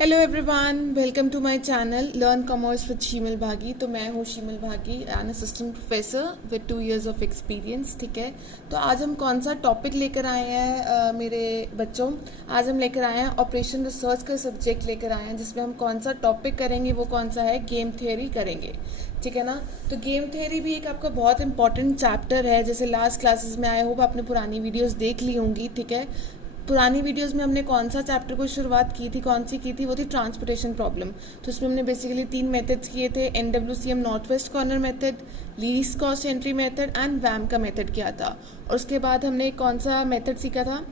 Hello everyone, welcome to my channel learn commerce with Shimal Bhagi. तो मैं हूँ Shimal Bhagi, an assistant professor with 2 years of experience. ठीक है, तो आज हम कौन सा टॉपिक लेकर आए हैं मेरे बच्चों? आज हम लेकर आए हैं ऑपरेशन रिसर्च का सब्जेक्ट लेकर आए हैं, जिसमें हम कौन सा टॉपिक करेंगे, वो कौन सा है, गेम थियरी करेंगे। ठीक है ना। तो गेम थियरी भी एक आपका बहुत इंपॉर्टेंट चैप्टर है। जैसे लास्ट क्लासेस में आए हो, आपने पुरानी वीडियोस देख ली होंगी। ठीक है, पुरानी वीडियोस में हमने कौन सा चैप्टर को शुरुआत की थी, कौन सी की थी, वो थी ट्रांसपोर्टेशन प्रॉब्लम। तो इसमें हमने बेसिकली 3 मेथड्स किए थे, NWCM north west corner method, least cost entry method and VAM का मेथड किया था। और उसके बाद हमने कौन सा मेथड सीखा था,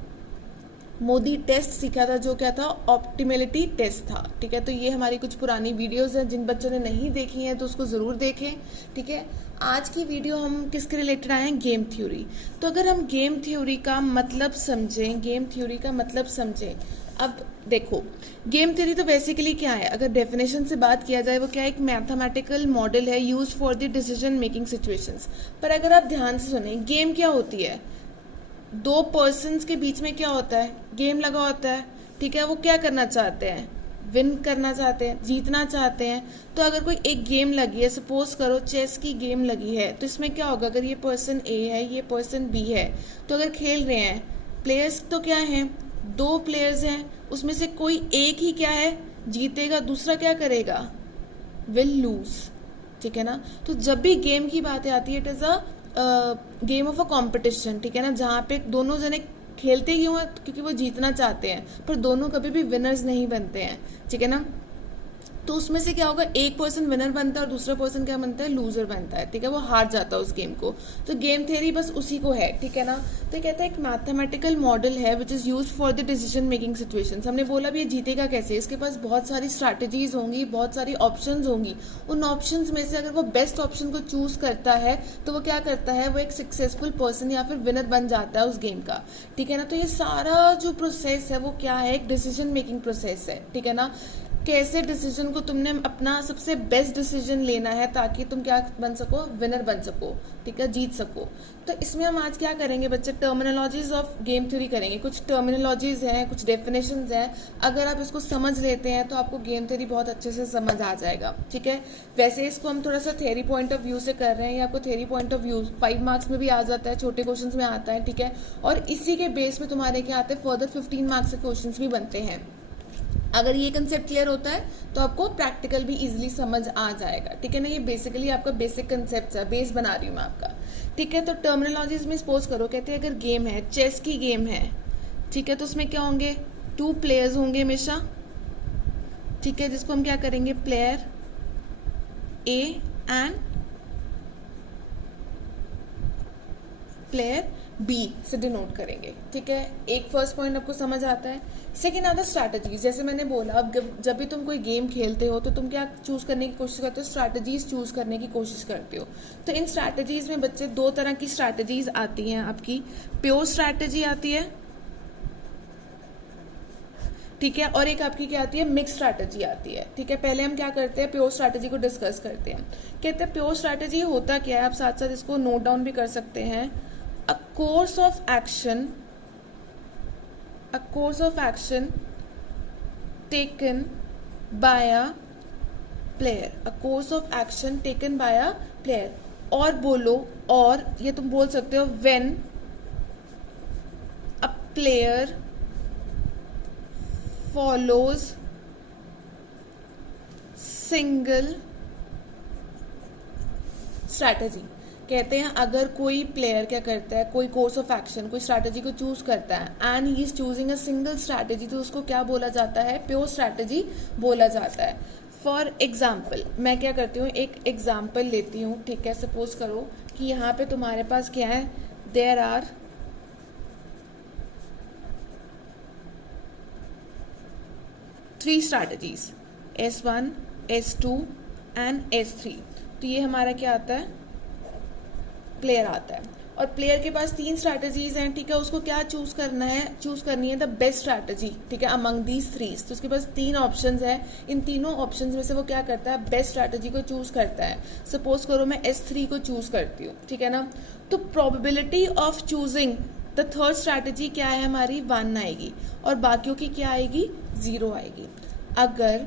मोदी टेस्ट सीखा था, जो क्या था, ऑप्टिमेलिटी टेस्ट था। ठीक है, तो ये हमारी कुछ पुरानी वीडियोस हैं, जिन बच्चों ने नहीं देखी हैं तो उसको ज़रूर देखें। ठीक है, आज की वीडियो हम किसके रिलेटेड आए हैं, गेम थ्योरी। तो अगर हम गेम थ्योरी का मतलब समझें, गेम थ्योरी का मतलब समझें, अब देखो गेम थ्योरी तो बेसिकली क्या है, अगर डेफिनेशन से बात किया जाए, वो क्या है, एक मैथमेटिकल मॉडल है use for the decision making situations. पर अगर आप ध्यान से सुने, गेम क्या होती है, 2 पर्सन्स के बीच में क्या होता है, गेम लगा होता है। ठीक है, वो क्या करना चाहते हैं, विन करना चाहते हैं, जीतना चाहते हैं। तो अगर कोई एक गेम लगी है, सपोज करो चेस की गेम लगी है, तो इसमें क्या होगा, अगर ये पर्सन ए है, ये पर्सन बी है, तो अगर खेल रहे हैं, प्लेयर्स तो क्या हैं, 2 प्लेयर्स हैं, उसमें से कोई एक ही क्या है, जीतेगा, दूसरा क्या करेगा, विल लूज। ठीक है ना। तो जब भी गेम की बात आती है, it is a game of a competition. ठीक है ना, जहाँ पे दोनों जने खेलते क्यों हैं, क्योंकि वो जीतना चाहते हैं, पर दोनों कभी भी विनर्स नहीं बनते हैं। ठीक है ना। तो उसमें से क्या होगा, एक पर्सन विनर बनता है और दूसरा पर्सन क्या बनता है, लूजर बनता है। ठीक है, वो हार जाता है उस गेम को। तो गेम थ्योरी बस उसी को है। ठीक है ना। तो कहता है एक मैथमेटिकल मॉडल है which is use for the decision making situations. हमने बोला भी ये जीतेगा कैसे, इसके पास बहुत सारी स्ट्रैटेजीज होंगी, बहुत सारी ऑप्शंस होंगी। उन ऑप्शंस में से अगर वो बेस्ट ऑप्शन को चूज करता है, तो वो क्या करता है, वो एक सक्सेसफुल पर्सन या फिर विनर बन जाता है उस गेम का। ठीक है ना। तो ये सारा जो प्रोसेस है वो क्या है, एक डिसीजन मेकिंग प्रोसेस है। ठीक है ना। कैसे डिसीजन को तुमने अपना सबसे बेस्ट डिसीजन लेना है, ताकि तुम क्या बन सको, विनर बन सको। ठीक है, जीत सको। तो इसमें हम आज क्या करेंगे बच्चे, टर्मिनोलॉजीज ऑफ गेम थ्योरी करेंगे। कुछ टर्मिनोलॉजीज हैं, कुछ डेफिनेशंस हैं, अगर आप इसको समझ लेते हैं तो आपको गेम थ्योरी बहुत अच्छे से समझ आ जाएगा। ठीक है, वैसे इसको हम थोड़ा सा थ्योरी पॉइंट ऑफ व्यू से कर रहे हैं, या आपको theory point of view 5 marks में भी आ जाता है, छोटे क्वेश्चन में आता है। ठीक है, और इसी के बेस में तुम्हारे क्या आते हैं, फर्दर 15 मार्क्स के क्वेश्चन भी बनते हैं। अगर ये कंसेप्ट क्लियर होता है तो आपको प्रैक्टिकल भी इजीली समझ आ जाएगा। ठीक है ना, ये बेसिकली आपका बेसिक कंसेप्ट है, बेस बना रही हूँ मैं आपका। ठीक है, तो टर्मिनोलॉजीज में सपोज करो, कहते हैं अगर गेम है, चेस की गेम है, ठीक है, तो उसमें क्या होंगे, 2 प्लेयर्स होंगे हमेशा। ठीक है, जिसको हम क्या करेंगे, player A and player B से डिनोट करेंगे। ठीक है, एक फर्स्ट पॉइंट आपको समझ आता है। सेकेंड आता स्ट्रैटेजीज। जैसे मैंने बोला, अब जब भी तुम कोई गेम खेलते हो तो तुम क्या चूज करने की कोशिश करते हो, स्ट्रैटेजीज चूज करने की कोशिश करते हो। तो इन स्ट्रैटेजीज में बच्चे 2 तरह की स्ट्रैटेजीज आती हैं आपकी, प्योर स्ट्रैटेजी आती है, ठीक है, और एक आपकी क्या आती है, मिक्स स्ट्रैटेजी आती है। ठीक है, पहले हम क्या करते हैं, प्योर स्ट्रैटेजी को डिस्कस करते हैं। कहते हैं प्योर स्ट्रैटेजी होता क्या है, आप साथ साथ इसको नोट डाउन भी कर सकते हैं। A course of action taken by a player, a course of action taken by a player। और बोलो, और ये तुम बोल सकते हो, when a player follows single strategy। कहते हैं अगर कोई प्लेयर क्या करता है, कोई कोर्स ऑफ एक्शन, कोई स्ट्रैटेजी को चूज करता है and he is choosing a single strategy, तो उसको क्या बोला जाता है, प्योर स्ट्रैटेजी बोला जाता है। फॉर एग्जाम्पल, मैं क्या करती हूँ, एक एग्जाम्पल लेती हूँ। ठीक है, सपोज करो कि यहाँ पे तुम्हारे पास क्या है, there are 3 strategies, S1, S2 and S3। तो ये हमारा क्या आता है, प्लेयर आता है, और प्लेयर के पास 3 स्ट्रैटेजीज हैं। ठीक है, उसको क्या चूज करना है, चूज करनी है द बेस्ट स्ट्रैटेजी। ठीक है, अमंग दीज 3। तो उसके पास 3 ऑप्शंस हैं, इन तीनों ऑप्शंस में से वो क्या करता है, बेस्ट स्ट्रैटेजी को चूज करता है। सपोज करो मैं S3 को चूज करती हूँ। ठीक है ना, तो probability of choosing the third strategy क्या है हमारी, 1 आएगी, और बाकियों की क्या आएगी, 0 आएगी। अगर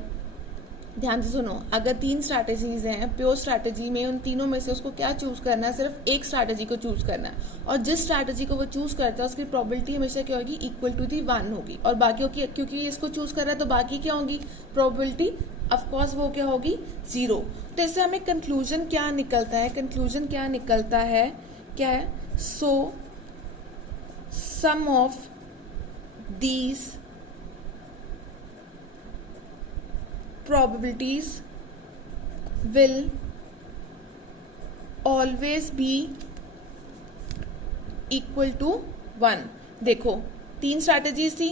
ध्यान से सुनो, अगर 3 स्ट्रैटेजीज हैं प्योर स्ट्रैटेजी में, उन तीनों में से उसको क्या चूज करना है, सिर्फ एक स्ट्रैटेजी को चूज करना है, और जिस स्ट्रैटेजी को वो चूज करता है उसकी प्रोबेबिलिटी हमेशा क्या होगी, इक्वल टू दी 1 होगी, और बाकियों की, क्योंकि ये इसको चूज कर रहा है तो बाकी क्या होगी प्रोबेबिलिटी, ऑफकोर्स वो क्या होगी 0। तो इससे हमें कंक्लूजन क्या निकलता है, कंक्लूजन क्या निकलता है, क्या है, so sum of these probabilities will always be equal to 1। देखो 3 स्ट्रैटेजीज थी,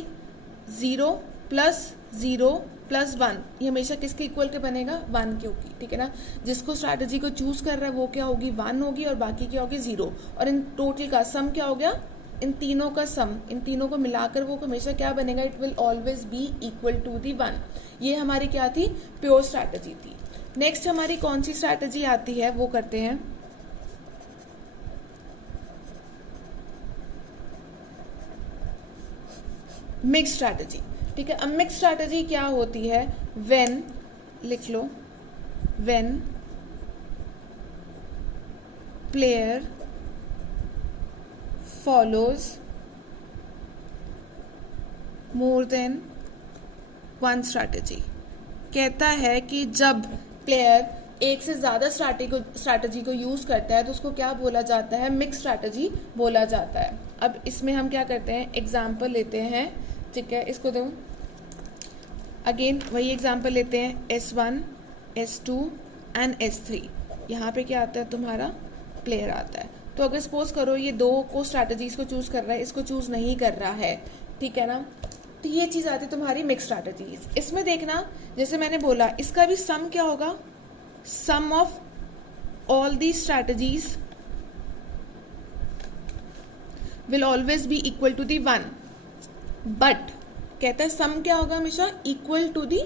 0 प्लस 0 प्लस 1, ये हमेशा किसके इक्वल के बनेगा, 1 के होगी, ठीक है ना। जिसको स्ट्रैटेजी को चूज कर रहा है वो क्या होगी 1 होगी, और बाकी क्या होगी 0, और इन टोटल का सम क्या हो गया, इन तीनों का सम, इन तीनों को मिलाकर वो हमेशा क्या बनेगा, it will always be equal to the 1। ये हमारी क्या थी, प्योर स्ट्रैटेजी थी। नेक्स्ट हमारी कौन सी स्ट्रैटेजी आती है वो करते हैं, मिक्स स्ट्रैटेजी, ठीक है। अब मिक्स स्ट्रैटेजी क्या होती है, व्हेन, लिख लो, when player follows more than one strategy। कहता है कि जब प्लेयर एक से ज़्यादा स्ट्रैटेजी को यूज़ करता है तो उसको क्या बोला जाता है, मिक्स स्ट्रैटेजी बोला जाता है। अब इसमें हम क्या करते हैं, एग्जाम्पल लेते हैं, ठीक है, इसको दो अगेन वही एग्जाम्पल लेते हैं, S1 S2 एंड S3। यहाँ पे क्या आता है, तुम्हारा प्लेयर आता है। तो अगर सपोज करो ये दो को स्ट्रैटेजीज को चूज कर रहा है, इसको चूज नहीं कर रहा है, ठीक है ना, तो ये चीज आती है तुम्हारी मिक्स स्ट्रैटेजीज। इसमें देखना, जैसे मैंने बोला, इसका भी सम क्या होगा, sum of all the strategies will always be equal to the 1, but कहता है सम क्या होगा, हमेशा इक्वल टू दी,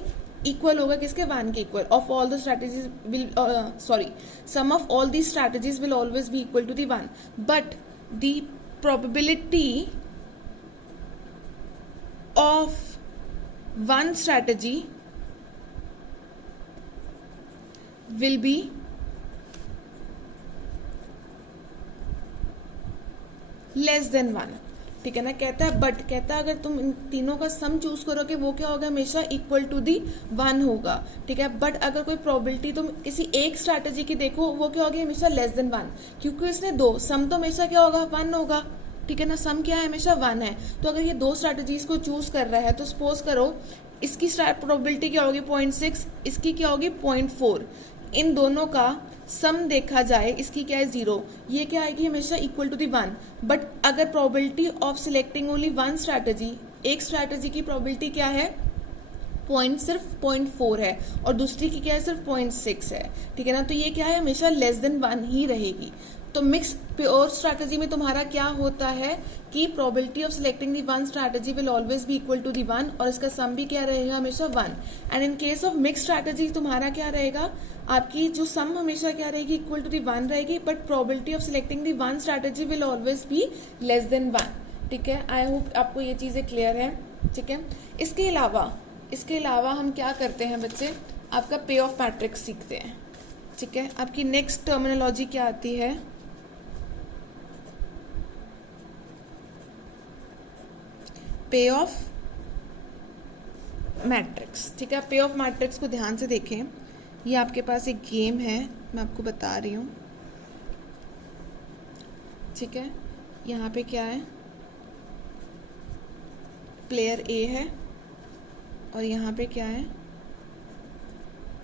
इक्वल होगा किसके, 1 के equal, of all the strategies will, sorry, sum of all the strategies will always be equal to the 1, but the probability of 1 strategy will be less than 1, ठीक है ना। कहता है but, कहता है अगर तुम इन तीनों का सम चूज करोगे वो क्या होगा, हमेशा इक्वल टू दी 1 होगा, ठीक है। बट अगर कोई प्रोबेबिलिटी तुम किसी एक स्ट्रैटेजी की देखो वो क्या होगी, हमेशा लेस देन 1, क्योंकि इसने दो, सम तो हमेशा क्या होगा 1 होगा, ठीक है ना, सम क्या है, हमेशा 1 है। तो अगर ये दो स्ट्रैटेजीज को चूज कर रहा है तो सपोज करो इसकी प्रोबेबिलिटी क्या होगी 0.6, इसकी क्या होगी 0.4, इन दोनों का सम देखा जाए, इसकी क्या है 0, ये क्या आएगी हमेशा इक्वल टू दी 1। बट अगर probability of selecting only 1 strategy, एक स्ट्रैटेजी की प्रोबेबिलिटी क्या है, सिर्फ 0.4 है, और दूसरी की क्या है, सिर्फ 0.6 है, ठीक है ना। तो ये क्या है, हमेशा लेस देन 1 ही रहेगी। तो मिक्स प्योर स्ट्रैटेजी में तुम्हारा क्या होता है कि probability of selecting the 1 strategy will always be equal to the 1, और इसका सम भी क्या रहेगा, हमेशा 1। And in case of mix strategy तुम्हारा क्या रहेगा, आपकी जो सम हमेशा क्या रहेगी, इक्वल टू दी 1 रहेगी, but probability of selecting the 1 strategy will always B less than 1, ठीक है। आई होप आपको ये चीज़ें क्लियर है, ठीक है। इसके अलावा हम क्या करते हैं बच्चे, आपका पे ऑफ मैट्रिक्स सीखते हैं, ठीक है। आपकी नेक्स्ट टर्मिनोलॉजी क्या आती है, पे ऑफ मैट्रिक्स, ठीक है। पे ऑफ मैट्रिक्स को ध्यान से देखें, ये आपके पास एक गेम है, मैं आपको बता रही हूँ, ठीक है। यहाँ पे क्या है, प्लेयर ए है, और यहाँ पे क्या है,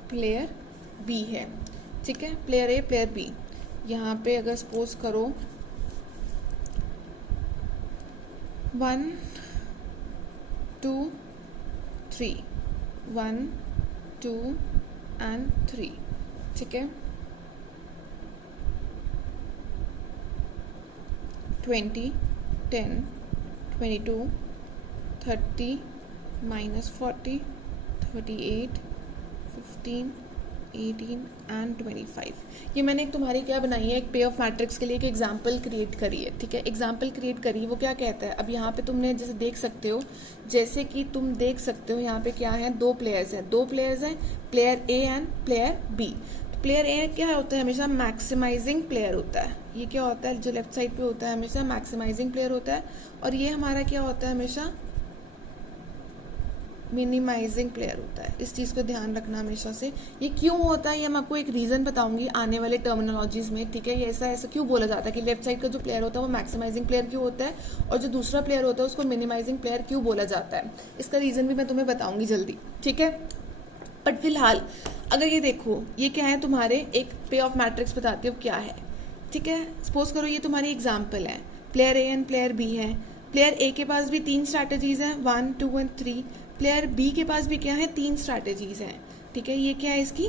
प्लेयर बी है, ठीक है। प्लेयर ए प्लेयर बी, यहाँ पे अगर सपोज करो 1 2 3, 1 2 एंड 3, ठीक है। 20 10 22 30 -40 38 15 18 एंड 25। ये मैंने एक तुम्हारी क्या बनाई है, एक पे ऑफ मैट्रिक्स के लिए एक एग्जाम्पल क्रिएट करी है, ठीक है। एग्जाम्पल क्रिएट करी, वो क्या कहता है, अब यहाँ पे तुमने जैसे देख सकते हो, जैसे कि तुम देख सकते हो यहाँ पे क्या है, दो प्लेयर्स हैं, player A and player B. तो प्लेयर ए क्या होता है, हमेशा मैक्सिमाइजिंग प्लेयर होता है। ये क्या होता है, जो लेफ्ट साइड पे होता है हमेशा मैक्सिमाइजिंग प्लेयर होता है, और ये हमारा क्या होता है, हमेशा मिनिमाइजिंग प्लेयर होता है। इस चीज़ को ध्यान रखना हमेशा से। ये क्यों होता है, ये मैं आपको एक रीज़न बताऊंगी आने वाले टर्मिनोलॉजीज में, ठीक है। ये ऐसा क्यों बोला जाता है कि लेफ्ट साइड का जो प्लेयर होता है वो मैक्सिमाइजिंग प्लेयर क्यों होता है, और जो दूसरा प्लेयर होता है उसको मिनिमाइजिंग प्लेयर क्यों बोला जाता है, इसका रीज़न भी मैं तुम्हें बताऊंगी जल्दी, ठीक है। बट फिलहाल अगर ये देखो, ये क्या है, तुम्हारे एक पे ऑफ मैट्रिक्स बताती हूँ क्या है, ठीक है। सपोज करो ये तुम्हारी एग्जाम्पल है, player A and player B है। प्लेयर ए के पास भी 3 स्ट्रैटेजीज हैं, 1, 2 एंड 3। प्लेयर बी के पास भी क्या है, 3 स्ट्रैटेजीज हैं, ठीक है। ये क्या है, इसकी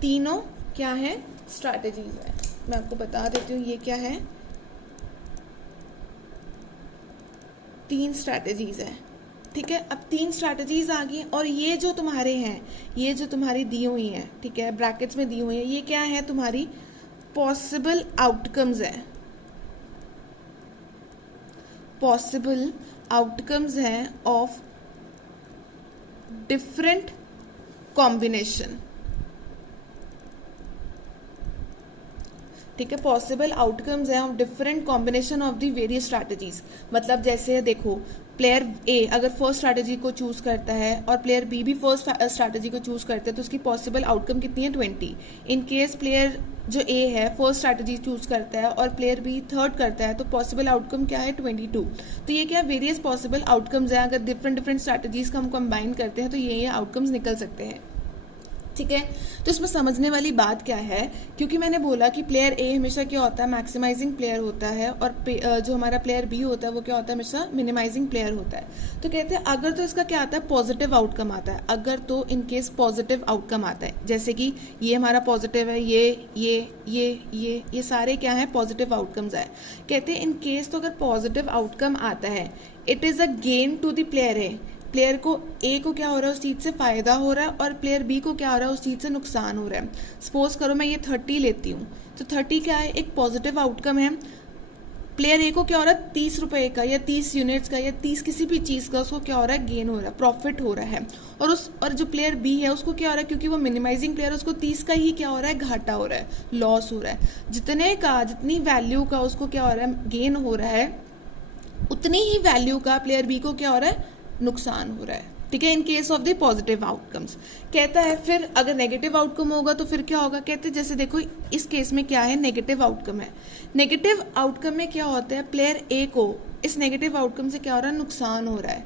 तीनों क्या है, स्ट्रैटेजीज है। मैं आपको बता देती हूँ ये क्या है, 3 स्ट्रैटेजीज है, ठीक है। अब 3 स्ट्रैटेजीज आ गई, और ये जो तुम्हारे हैं, ये जो तुम्हारी दी हुई हैं, ठीक है, ब्रैकेट्स में दी हुई है, ये क्या है, तुम्हारी पॉसिबल आउटकम्स है, पॉसिबल आउटकम्स हैं ऑफ डिफरेंट कॉम्बिनेशन, ठीक है। पॉसिबल आउटकम्स हैं of different combination of the various strategies. मतलब जैसे देखो, प्लेयर ए अगर फर्स्ट स्ट्रैटेजी को चूज करता है और प्लेयर बी भी फर्स्ट स्ट्रैटेजी को चूज करता है, तो उसकी पॉसिबल आउटकम कितनी है, 20। इन केस प्लेयर जो ए है फर्स्ट स्ट्रैटेजी चूज करता है और प्लेयर बी थर्ड करता है, तो पॉसिबल आउटकम क्या है, 22। तो ये क्या वेरियस पॉसिबल आउटकम्स हैं, अगर डिफरेंट स्ट्रैटेजीज का हम कंबाइन करते हैं तो ये आउटकम्स निकल सकते हैं, ठीक है। तो इसमें समझने वाली बात क्या है, क्योंकि मैंने बोला कि प्लेयर ए हमेशा क्या होता है, मैक्सिमाइजिंग प्लेयर होता है, और जो हमारा प्लेयर बी होता है वो क्या होता है, हमेशा मिनिमाइजिंग प्लेयर होता है। तो कहते हैं अगर तो इसका क्या आता है, पॉजिटिव आउटकम आता है। अगर तो इन केस पॉजिटिव आउटकम आता है, जैसे कि ये हमारा पॉजिटिव है, ये सारे क्या है, पॉजिटिव आउटकम्स है। कहते हैं इन केस तो अगर पॉजिटिव आउटकम आता है, it is a gain to the player A. Player को ए को क्या हो रहा है, उस चीज़ से फ़ायदा हो रहा है, और प्लेयर बी को क्या हो रहा है, उस चीज़ से नुकसान हो रहा है। सपोज करो मैं ये 30 लेती हूँ, तो 30 क्या है, एक पॉजिटिव आउटकम है। प्लेयर ए को क्या हो रहा है, 30 रुपये का या 30 यूनिट्स का या 30 किसी भी चीज़ का उसको क्या हो रहा है, गेन हो रहा है, प्रॉफिट हो रहा है। और जो प्लेयर बी है उसको क्या हो रहा है, क्योंकि वो मिनिमाइजिंग प्लेयर है, उसको 30 का ही क्या हो रहा है, घाटा हो रहा है, लॉस हो रहा है। जितनी वैल्यू का उसको क्या हो रहा है, गेन हो रहा है, उतनी ही वैल्यू का प्लेयर बी को क्या हो रहा है, नुकसान हो रहा है, ठीक है। इन case of the positive outcomes. कहता है फिर अगर नेगेटिव आउटकम होगा तो फिर क्या होगा, कहते हैं जैसे देखो इस केस में क्या है, नेगेटिव आउटकम है। नेगेटिव आउटकम में क्या होता है, प्लेयर ए को इस नेगेटिव आउटकम से क्या हो रहा है, नुकसान हो रहा है।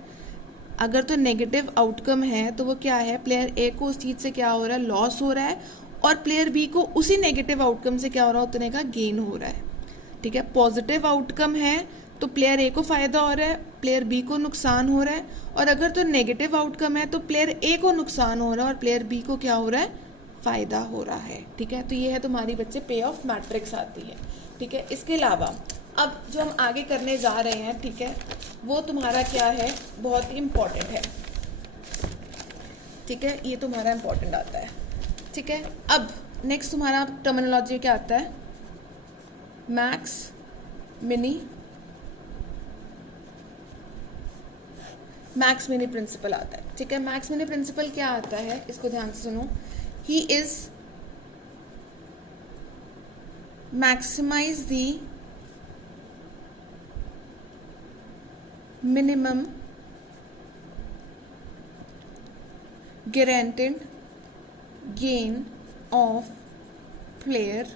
अगर तो नेगेटिव आउटकम है तो वो क्या है, प्लेयर ए को उस चीज़ से क्या हो रहा है, लॉस हो रहा है, और प्लेयर बी को उसी नेगेटिव आउटकम से क्या हो रहा है, उतने का गेन हो रहा है, ठीक है। पॉजिटिव आउटकम है तो प्लेयर ए को फायदा हो रहा है, प्लेयर बी को नुकसान हो रहा है। और अगर तो नेगेटिव आउटकम है तो प्लेयर ए को नुकसान हो रहा है और प्लेयर बी को क्या हो रहा है, फायदा हो रहा है, ठीक है। तो ये है तुम्हारी बच्चे पे ऑफ मैट्रिक्स आती है, ठीक है। इसके अलावा अब जो हम आगे करने जा रहे हैं, ठीक है, वो तुम्हारा क्या है, बहुत ही इंपॉर्टेंट है, ठीक है। ये तुम्हारा इंपॉर्टेंट आता है, ठीक है। अब नेक्स्ट तुम्हारा टर्मिनोलॉजी क्या आता है, मैक्स मिनी प्रिंसिपल आता है, ठीक है। मैक्स मिनी प्रिंसिपल क्या आता है, इसको ध्यान से सुनो। He is maximize the minimum guaranteed gain of player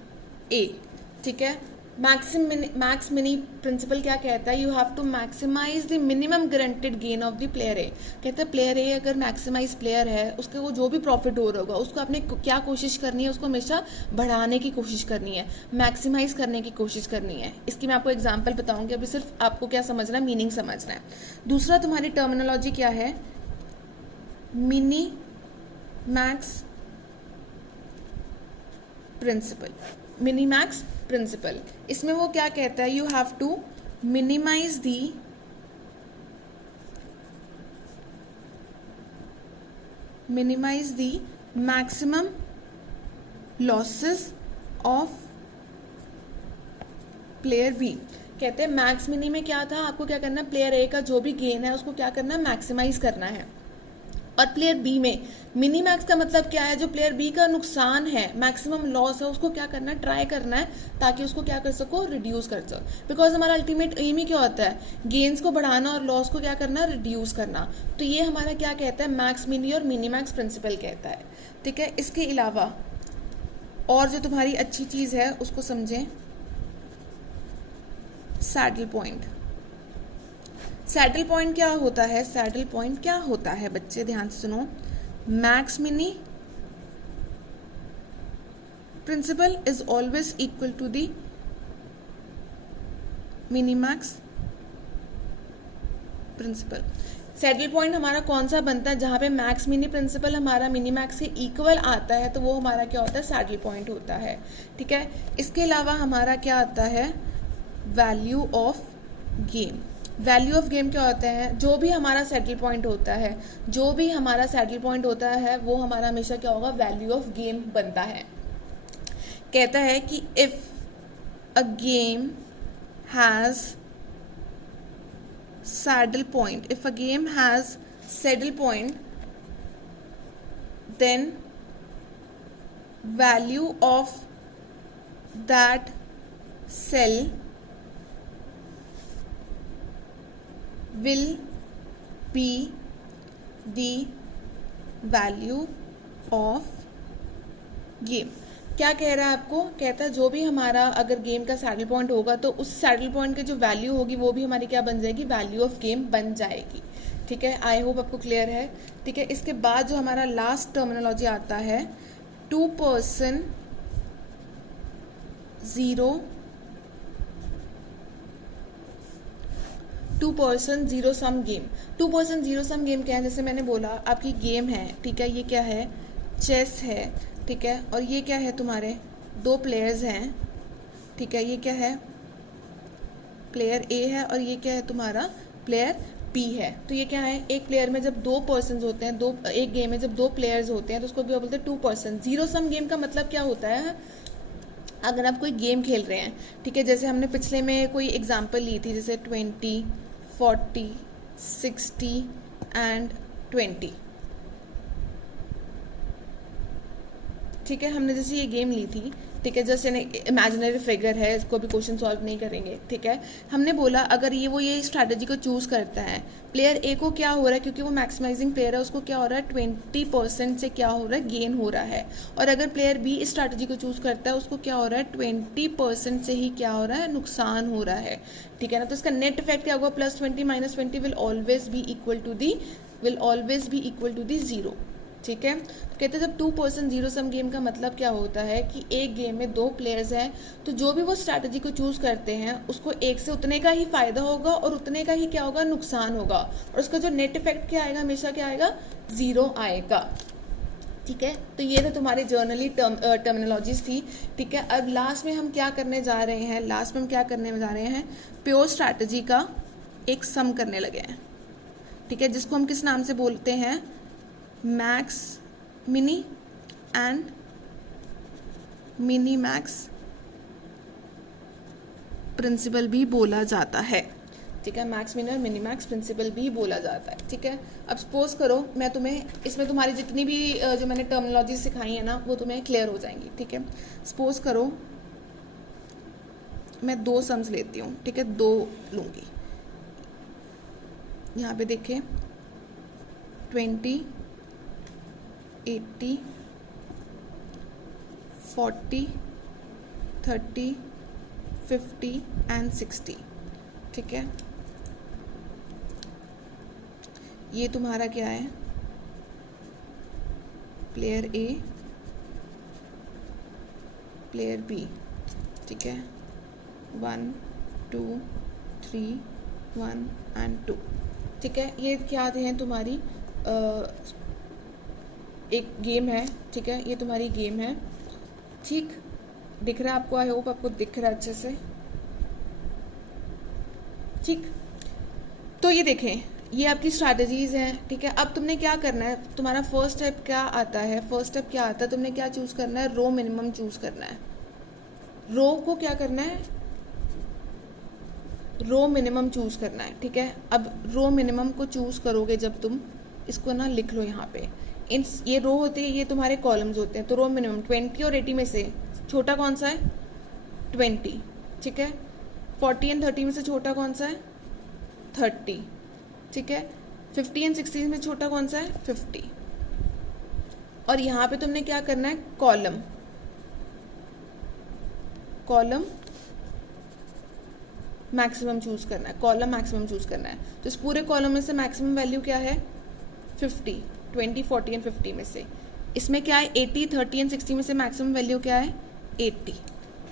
A, ठीक है। मैक्स मिनी प्रिंसिपल क्या कहता है, you have to maximize the minimum guaranteed gain of the player A. कहता है प्लेयर ए अगर मैक्सिमाइज प्लेयर है, उसके वो जो भी प्रॉफिट हो रहा होगा उसको आपने क्या कोशिश करनी है, उसको हमेशा बढ़ाने की कोशिश करनी है, मैक्सिमाइज करने की कोशिश करनी है। इसकी मैं आपको एग्जाम्पल बताऊंगी, अभी सिर्फ आपको क्या समझना है, मीनिंग समझना है। दूसरा तुम्हारी टर्मिनोलॉजी क्या है, mini max principle. Mini max principle, इसमें वो क्या कहता है, you have to minimize the maximum losses of player B. कहते हैं मैक्स मिनी में क्या था, आपको क्या करना है, प्लेयर ए का जो भी गेन है उसको क्या करना है, मैक्सिमाइज करना है। और प्लेयर बी में मिनी मैक्स का मतलब क्या है, जो प्लेयर बी का नुकसान है, मैक्सिमम लॉस है, उसको क्या करना है, ट्राई करना है ताकि उसको क्या कर सको, रिड्यूस कर सको। बिकॉज हमारा अल्टीमेट एम ही क्या होता है, गेन्स को बढ़ाना और लॉस को क्या करना, रिड्यूस करना। तो ये हमारा क्या कहता है, मैक्स मिनी और मिनी मैक्स प्रिंसिपल कहता है। ठीक है, इसके अलावा और जो तुम्हारी अच्छी चीज़ है उसको समझें, सैडल पॉइंट। सैडल पॉइंट क्या होता है, सैडल पॉइंट क्या होता है बच्चे, ध्यान से सुनो। Max mini principle is always equal to the mini max principle. Saddle point हमारा कौन सा बनता है, जहां पे मैक्स मिनी प्रिंसिपल हमारा मिनी मैक्स से इक्वल आता है, तो वो हमारा क्या होता है, सैडल पॉइंट होता है। ठीक है, इसके अलावा हमारा क्या आता है, value of game. Value of game क्या होता है, जो भी हमारा सैडल पॉइंट होता है, जो भी हमारा सैडल पॉइंट होता है वो हमारा हमेशा क्या होगा, वैल्यू ऑफ गेम बनता है। कहता है कि if a game has saddle point, if a game has saddle point, then value of that cell will be the value of game। क्या कह रहा है आपको, कहता है जो भी हमारा अगर गेम का सैडल पॉइंट होगा तो उस सैडल पॉइंट की जो वैल्यू होगी वो भी हमारी क्या बन जाएगी, वैल्यू ऑफ गेम बन जाएगी। ठीक है, आई होप आपको क्लियर है। ठीक है, इसके बाद जो हमारा लास्ट टर्मिनोलॉजी आता है, 2% 2% zero sum game. 2% zero sum game क्या है, जैसे मैंने बोला आपकी गेम है, ठीक है, ये क्या है, चेस है। ठीक है, और ये क्या है, तुम्हारे दो प्लेयर्स हैं। ठीक है, ये क्या है, प्लेयर ए है और ये क्या है, तुम्हारा प्लेयर बी है। तो ये क्या है, एक प्लेयर में जब दो पर्सन होते हैं, दो एक गेम में जब दो प्लेयर्स होते हैं तो उसको क्या बोलते हैं, 2%। जीरो सम गेम का मतलब क्या होता है, अगर आप कोई गेम खेल रहे हैं, ठीक है, जैसे हमने पिछले में कोई एग्जांपल ली थी, जैसे 20, 40, 60 एंड 20। ठीक है, हमने जैसे ये गेम ली थी, ठीक है, जैसे इमेजिनरी फिगर है, इसको भी क्वेश्चन सॉल्व नहीं करेंगे। ठीक है, हमने बोला अगर ये स्ट्रैटेजी को चूज करता है, प्लेयर ए को क्या हो रहा है, क्योंकि वो मैक्सिमाइजिंग प्लेयर है, उसको क्या हो रहा है, 20% से क्या हो रहा है, गेन हो रहा है। और अगर प्लेयर बी इस स्ट्रैटेजी को चूज करता है, उसको क्या हो रहा है, 20% से ही क्या हो रहा है, नुकसान हो रहा है। ठीक है ना, तो इसका नेट इफेक्ट क्या होगा, +20 -20 will always be equal to the 0। ठीक है, तो कहते हैं जब 2% जीरो सम गेम का मतलब क्या होता है कि एक गेम में दो प्लेयर्स हैं, तो जो भी वो स्ट्रैटेजी को चूज करते हैं उसको एक से उतने का ही फायदा होगा और उतने का ही क्या होगा, नुकसान होगा। और उसका जो नेट इफेक्ट क्या आएगा, हमेशा क्या आएगा, 0 आएगा। ठीक है, तो ये तो तुम्हारी जर्नली टर्मिनोलॉजीज थी। ठीक है, अब लास्ट में हम क्या करने जा रहे हैं, लास्ट में हम क्या करने जा रहे हैं, प्योर स्ट्रैटेजी का एक सम करने लगे हैं। ठीक है, जिसको हम किस नाम से बोलते हैं, max mini and mini max principle भी बोला जाता है। ठीक है, मैक्स मिनी और मिनी मैक्स प्रिंसिपल भी बोला जाता है। ठीक है, अब सपोज करो मैं तुम्हें इसमें तुम्हारी जितनी भी जो मैंने टर्मिनोलॉजी सिखाई है ना, वो तुम्हें क्लियर हो जाएंगी। ठीक है, सपोज करो मैं 2 सम्स लेती हूँ। ठीक है, 2 लूँगी। यहाँ पे देखें, 20, 80, 40, 30, 50 एंड 60। ठीक है, ये तुम्हारा क्या है, प्लेयर ए, प्लेयर बी। ठीक है, 1, 2, 3, 1 एंड 2। ठीक है, ये क्या हैं, तुम्हारी एक गेम है। ठीक है, ये तुम्हारी गेम है। ठीक, दिख रहा है आपको, आई होप आपको दिख रहा है अच्छे से। ठीक, तो ये देखें, ये आपकी स्ट्रैटेजीज हैं, ठीक है। अब तुमने क्या करना है, तुम्हारा फर्स्ट स्टेप क्या आता है, तुमने क्या चूज करना है, रो मिनिमम चूज करना है। रो को क्या करना है, रो मिनिमम चूज करना है, ठीक है। अब रो मिनिमम को चूज करोगे जब तुम, इसको ना लिख लो यहाँ पे, इन ये रो होती है, ये तुम्हारे कॉलम्स होते हैं। तो रो मिनिमम 20 और 80 में से छोटा कौन सा है, 20, ठीक है। 40 एंड 30 में से छोटा कौन सा है, 30, ठीक है। 50 एंड 60 में छोटा कौन सा है, 50। और यहाँ पे तुमने क्या करना है, कॉलम मैक्सिमम चूज करना है, तो इस पूरे कॉलम में से मैक्सिमम वैल्यू क्या है, 50, 20, 40 एंड 50 में से। इसमें क्या है, 80, 30 एंड 60 में से मैक्सिमम वैल्यू क्या है, 80।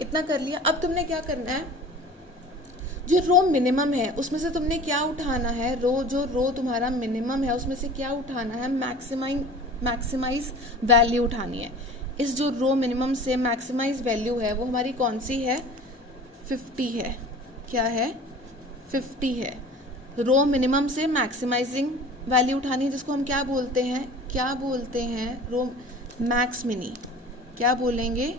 इतना कर लिया। अब तुमने क्या करना है, जो रो मिनिमम है उसमें से तुमने क्या उठाना है, जो रो तुम्हारा मिनिमम है उसमें से क्या उठाना है, मैक्सिमाइज वैल्यू उठानी है। इस जो रो मिनिमम से मैक्सिमाइज वैल्यू है वो हमारी कौन सी है, 50 है। क्या है, 50 है। रो मिनिमम से मैक्सिमाइजिंग वैल्यू उठानी है, जिसको हम क्या बोलते हैं, रो मैक्स मिनी। क्या बोलेंगे,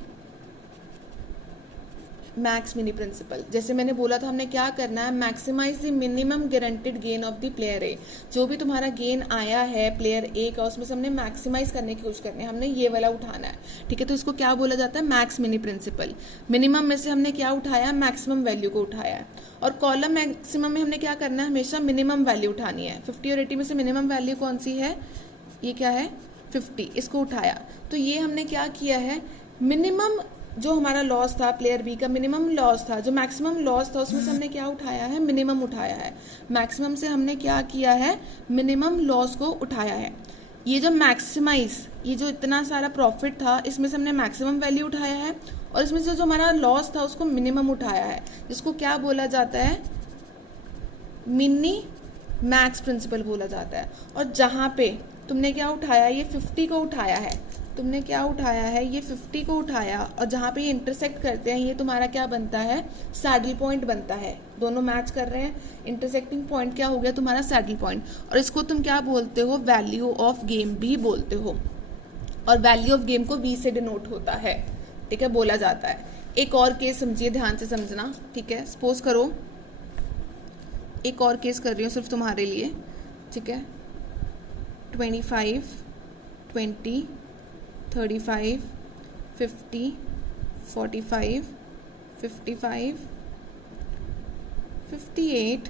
मैक्स मिनी प्रिंसिपल। जैसे मैंने बोला था, हमने क्या करना है, maximize the minimum guaranteed gain of the player A. जो भी तुम्हारा गेन आया है प्लेयर ए का, उसमें से हमने मैक्सिमाइज करने की कोशिश करनी है, हमने ये वाला उठाना है, ठीक है। तो इसको क्या बोला जाता है, मैक्स मिनी प्रिंसिपल। मिनिमम में से हमने क्या उठाया, मैक्सिमम वैल्यू को उठाया है। और कॉलम मैक्सिमम में हमने क्या करना है, हमेशा मिनिमम वैल्यू उठानी है। 50 और 80 में से मिनिमम वैल्यू कौन सी है, ये क्या है, 50, इसको उठाया। तो ये हमने क्या किया है, मिनिमम जो हमारा लॉस था प्लेयर बी का, मिनिमम लॉस था, जो मैक्सिमम लॉस था उसमें से हमने क्या उठाया है, मिनिमम उठाया है। मैक्सिमम से हमने क्या किया है, मिनिमम लॉस को उठाया है। ये जो मैक्सिमाइज, ये जो इतना सारा प्रॉफिट था, इसमें से हमने मैक्सिमम वैल्यू उठाया है, और इसमें से जो हमारा लॉस था उसको मिनिमम उठाया है, जिसको क्या बोला जाता है, मिनी मैक्स प्रिंसिपल बोला जाता है। और जहाँ पे तुमने क्या उठाया, ये 50 को उठाया है, तुमने क्या उठाया है, ये 50 को उठाया, और जहाँ पे ये इंटरसेक्ट करते हैं ये तुम्हारा क्या बनता है, सैडल पॉइंट बनता है। दोनों मैच कर रहे हैं, इंटरसेक्टिंग पॉइंट क्या हो गया तुम्हारा, सैडल पॉइंट। और इसको तुम क्या बोलते हो, वैल्यू ऑफ गेम भी बोलते हो। और वैल्यू ऑफ गेम को V से डिनोट होता है, ठीक है, बोला जाता है। एक और केस समझिए, ध्यान से समझना, ठीक है। सपोज करो, एक और केस कर रही हूँ सिर्फ तुम्हारे लिए, ठीक है। 25, 20, 35, 50, 45, 55, 58,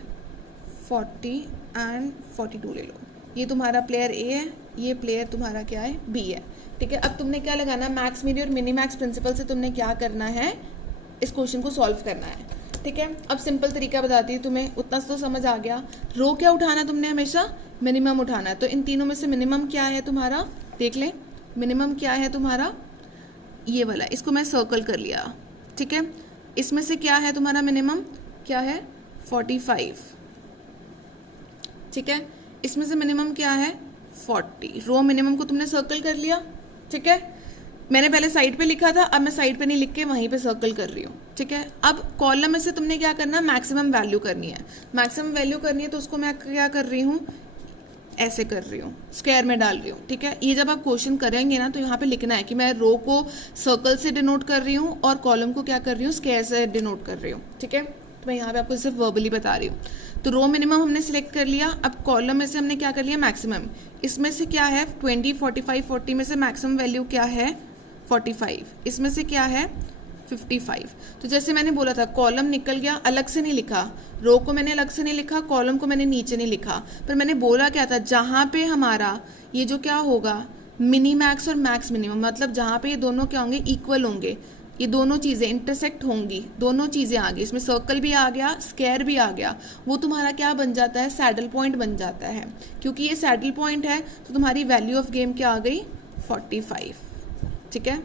40 एंड 42 ले लो। ये तुम्हारा प्लेयर ए है, ये प्लेयर तुम्हारा क्या है, बी है, ठीक है। अब तुमने क्या लगाना है, मैक्स मिनी और मिनी मैक्स प्रिंसिपल से तुमने क्या करना है, इस क्वेश्चन को सॉल्व करना है, ठीक है। अब सिंपल तरीका बताती हूँ तुम्हें, उतना तो समझ आ गया। रो क्या उठाना, तुमने हमेशा मिनिमम उठाना है। तो इन तीनों में से मिनिमम क्या है तुम्हारा, देख ले, मिनिमम क्या है तुम्हारा, ये वाला, इसको मैं सर्कल कर लिया, ठीक है। इसमें से क्या है तुम्हारा मिनिमम, क्या है, 45, ठीक है। इसमें से मिनिमम क्या है, 40। रो मिनिमम को तुमने सर्कल कर लिया, ठीक है। मैंने पहले साइड पे लिखा था, अब मैं साइड पे नहीं लिख के वहीं पे सर्कल कर रही हूँ, ठीक है। अब कॉलम में से तुमने क्या करना है, मैक्सिमम वैल्यू करनी है। मैक्सिमम वैल्यू करनी है तो उसको मैं क्या कर रही हूँ, ऐसे कर रही हूँ, स्क्वायर में डाल रही हूँ, ठीक है। ये जब आप क्वेश्चन करेंगे ना तो यहाँ पे लिखना है कि मैं रो को सर्कल से डिनोट कर रही हूँ और कॉलम को क्या कर रही हूँ, स्क्वायर से डिनोट कर रही हूँ, ठीक है। तो मैं यहाँ पे आपको सिर्फ वर्बली बता रही हूँ। तो रो मिनिमम हमने सिलेक्ट कर लिया। अब कॉलम में से हमने क्या कर लिया, मैक्सिमम। इसमें से क्या है, 20, 45, 40 में से मैक्सिमम वैल्यू क्या है, 45। इसमें से क्या है, 55। तो जैसे मैंने बोला था, कॉलम निकल गया, अलग से नहीं लिखा, रो को मैंने अलग से नहीं लिखा, कॉलम को मैंने नीचे नहीं लिखा, पर मैंने बोला क्या था, जहाँ पे हमारा ये जो क्या होगा, मिनी मैक्स और मैक्स मिनिमम, मतलब जहाँ पे ये दोनों क्या होंगे, इक्वल होंगे, ये दोनों चीज़ें इंटरसेक्ट होंगी, दोनों चीज़ें आ गई, इसमें सर्कल भी आ गया, स्क्वायर भी आ गया, वो तुम्हारा क्या बन जाता है, सैडल पॉइंट बन जाता है। क्योंकि ये सैडल पॉइंट है तो तुम्हारी वैल्यू ऑफ गेम क्या आ गई, 45, ठीक है।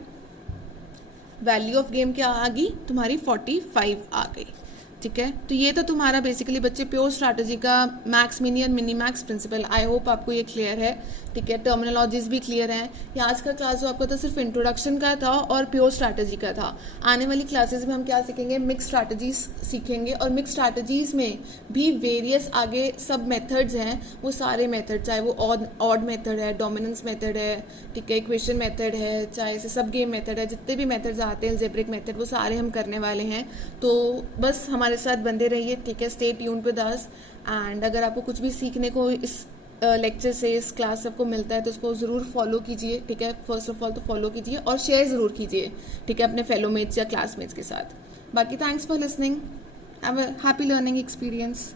वैल्यू ऑफ गेम क्या आ गई तुम्हारी, 45 आ गई। ठीक है, तो ये तो तुम्हारा बेसिकली बच्चे प्योर स्ट्रैटेजी का मैक्स मिनी और mini max principle. I hope आपको ये क्लियर है। ठीक है, टर्मिनोलॉजीज भी क्लियर हैं। ये आज का क्लास जो आपका था सिर्फ इंट्रोडक्शन का था और प्योर स्ट्रैटेजी का था। आने वाली क्लासेस में हम क्या सीखेंगे, मिक्स स्ट्रैटेजीज सीखेंगे, और मिक्स स्ट्रैटेजीज में भी वेरियस आगे सब मेथड्स हैं, वो सारे मेथड, चाहे वो ऑड मेथड है, डोमिनेंस मेथड है, ठीक है, इक्वेशन मेथड है, चाहे से सब गेम मेथड है, जितने भी मेथड्स आते हैं, अलजेब्रिक मेथड, वो सारे हम करने वाले हैं। तो बस हमारे साथ बंधे रहिए, ठीक है, stay tuned with us. And अगर आपको कुछ भी सीखने को इस लेक्चर से, इस क्लास से आपको मिलता है तो उसको ज़रूर फॉलो कीजिए। ठीक है, फर्स्ट ऑफ ऑल तो फॉलो कीजिए और शेयर ज़रूर कीजिए, ठीक है, अपने फेलो मेट्स या क्लासमेट्स के साथ। बाकी thanks for listening, have a happy learning experience.